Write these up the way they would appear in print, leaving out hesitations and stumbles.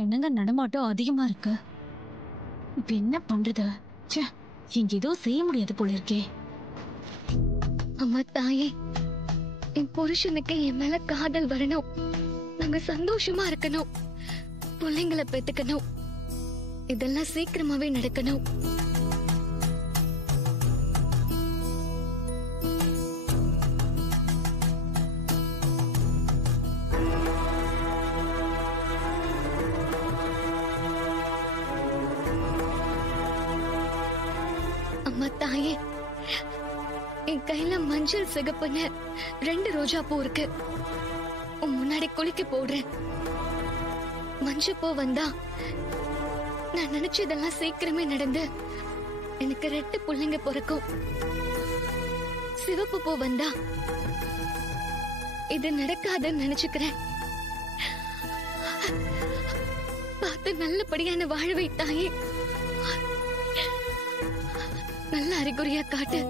என்னங்க நடமாட்டம் அதிகமா இருக்கு. இப்ப என்ன பண்றது? ச்சே, இங்க ஏதோ செய்ய முடியாது போல இருக்கே. அம்மா தாயே, என் புருஷனுக்கு என் மேல காதல் வரணும், நாங்க சந்தோஷமா இருக்கணும், பிள்ளைங்களை பெத்துக்கணும், இதெல்லாம் சீக்கிரமாவே நடக்கணும். அம்மா தாயே, என் கையில மஞ்சள் சிகப்புன்னு 2 ரோஜா பூ இருக்கு. உன் முன்னாடி குளிக்க போடுறேன். மஞ்சள் பூ வந்தா நான் நினைச்சதெல்லாம் சீக்கிரமே நடந்து எனக்கு 2 பிள்ளைங்க பிறக்கும். சிவப்பு பூ வந்தா இது நடக்காதுன்னு நினைச்சுக்கிறேன். பார்த்து நல்லபடியான வாழ வைத்தாயே, நல்ல அறிகுறியா காட்டு.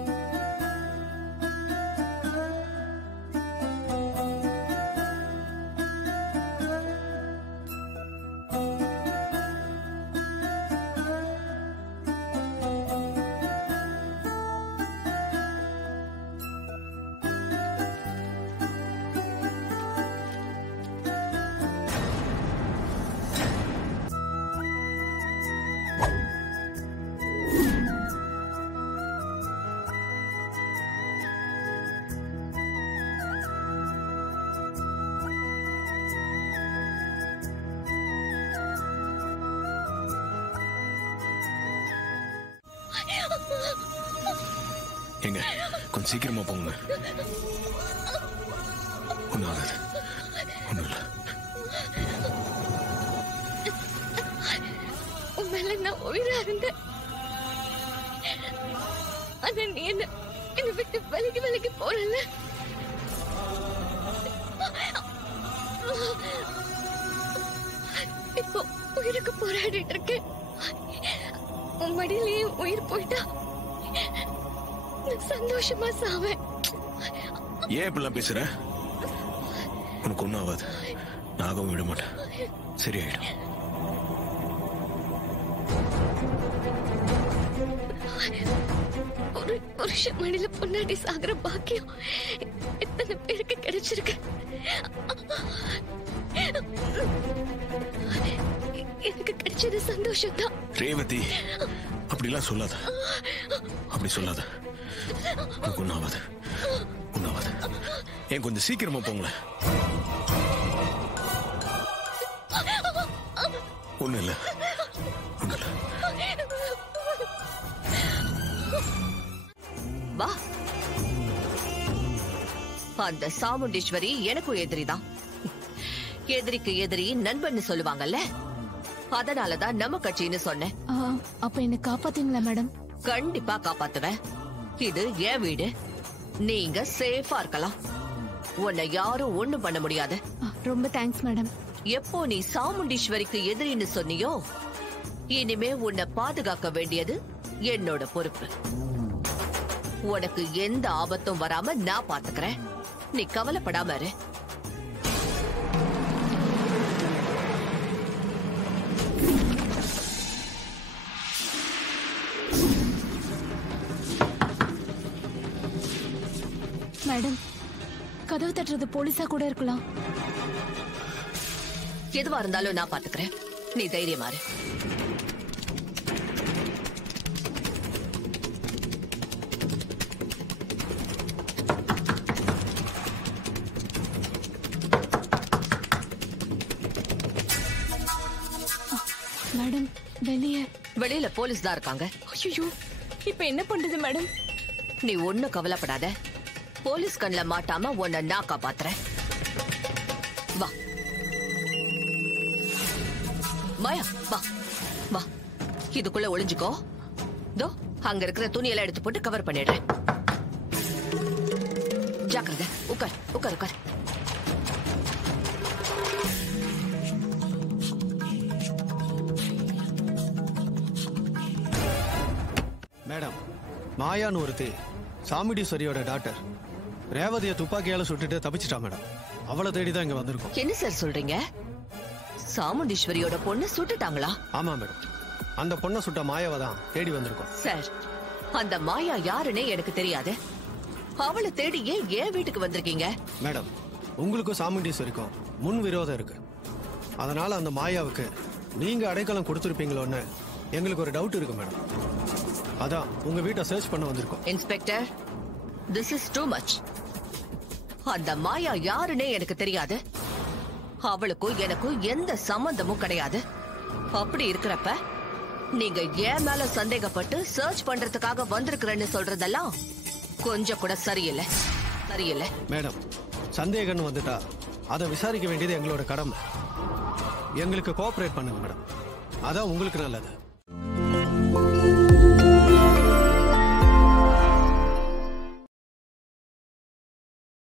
எங்க கொஞ்சம் சீக்கிரமா போங்க. ஒன்றும் ஆகாது, ஒன்றும் இல்லை. உன் மேல நான் உயிரா இருந்தேன். ஆனா நீ என்ன விட்டு விலகி போறல. இப்போ உயிருக்கு போராடிட்டு இருக்கேன். உன் மடியிலேயே உயிர் போயிட்டா சந்தோஷமா சாவேன். ஏன் இப்படிலாம் பேசுற? உனக்கு ஒன்றும் ஆகாது, நாகவும் விட மாட்டேன், சரியாயிடும். ஒரு புருஷ மடியில பொன்னாடி சாகுற பாக்கியம் எத்தனை பேருக்கு கிடைச்சிருக்கு. எனக்கு கிடைச்சது சந்தோஷம் தான். ரேவதி, அப்படிலாம் சொல்லாத, அப்படி சொல்லாத. உனக்கு ஒன்றும் ஆகாது, ஒன்றும் ஆகாது. ஏன் கொஞ்சம் சீக்கிரமா போங்களேன். ஒன்றும் இல்லை, ஒன்றும் இல்லை. வா. அந்த சாமுண்டீஸ்வரி எனக்கும் எதிரிதான். எதிரிக்கு எதிரி நண்பன்னு சொல்லுவாங்கல்ல, அதனாலதான் நம்ம கட்சின்னு சொன்னேன். அப்ப என்ன காப்பாத்தீங்களா மேடம்? கண்டிப்பா காப்பாத்துவேன். இது என் வீடு, நீங்க சேஃபா இருக்கலாம். உன்னை யாரும் ஒண்ணும் பண்ண முடியாது. ரொம்ப தேங்க்ஸ் மேடம். எப்போ நீ சாமுண்டீஸ்வரிக்கு எதிரின்னு சொன்னியோ, இனிமே உன்னை பாதுகாக்க வேண்டியது என்னோட பொறுப்பு. உனக்கு எந்த ஆபத்தும் வராம நான் பாத்துக்கிறேன், நீ கவலைப்படாம இரு. மேடம், கதவு தட்டுறது போலீஸா கூட இருக்கலாம். எதுவா இருந்தாலும் நான் பாத்துக்கிறேன், நீ தைரியமா இரு. மேடம், வெளியில போலீஸ் தான் இருக்காங்க. ஐயோ, இப்ப என்ன பண்றது மேடம்? நீ ஒண்ணும் கவலைப்படாத, போலீஸ் கண்ணில் மாட்டாம உன்னை நான் காப்பாத்துறேன். வா மாயா, வா வா, இதுக்குள்ள ஒளிஞ்சுக்கோ. தோ அங்க இருக்கிற துணியெல்லாம் எடுத்து போட்டு கவர் பண்ணிடுறேன். ஜாக்கிரதை, உட்கார் உட்கார் உட்கார். மேடம், மாயான்னு ஒருத்தி சாமுண்டீஸ்வரியோட டாக்டர். ரேவதியை துப்பாக்கியால சுட்டுட்டு தப்பிச்சிட்டா மேடம். அவளை தேடிதான் இங்க வந்திருக்கோம். என்ன சார் சொல்றீங்க? சாமுண்டீஸ்வரியோட பொண்ணு சுட்டுட்டாங்களா? ஆமா மேடம், அந்த பொண்ணை சுட்ட மாயாவை தான் தேடி வந்திருக்கோம். சார், அந்த மாயா யாருன்னே எனக்கு தெரியாது. அவளை தேடி ஏன் வீட்டுக்கு வந்திருக்கீங்க? மேடம், உங்களுக்கும் சாமுண்டீஸ்வரிக்கும் முன் விரோதம் இருக்கு. அதனால அந்த மாயாவுக்கு நீங்க அடைக்கலம் கொடுத்துருப்பீங்களோன்னு எங்களுக்கு ஒரு டவுட் இருக்கு மேடம். அதான் உங்க வீட்டை சர்ச் பண்ண வந்திருக்கோம். Inspector, this is too much. அந்த மாயா யாருன்னே எனக்கு தெரியாது. அவளுக்கும் எனக்கும் எந்த சம்பந்தமும் கிடையாது. அப்படி இருக்கிறப்ப நீங்க ஏன் மேல சந்தேகப்பட்டு சர்ச் பண்றதுக்காக வந்திருக்கிறேன்னு சொல்றதெல்லாம் கொஞ்சம் கூட சரியில்லை. மேடம், சந்தேகம்னு வந்துட்டா அதை விசாரிக்க வேண்டியது எங்களோட கடமை. எங்களுக்கு கோஆபரேட் பண்ணுங்க மேடம், அதான் உங்களுக்கு நல்லது.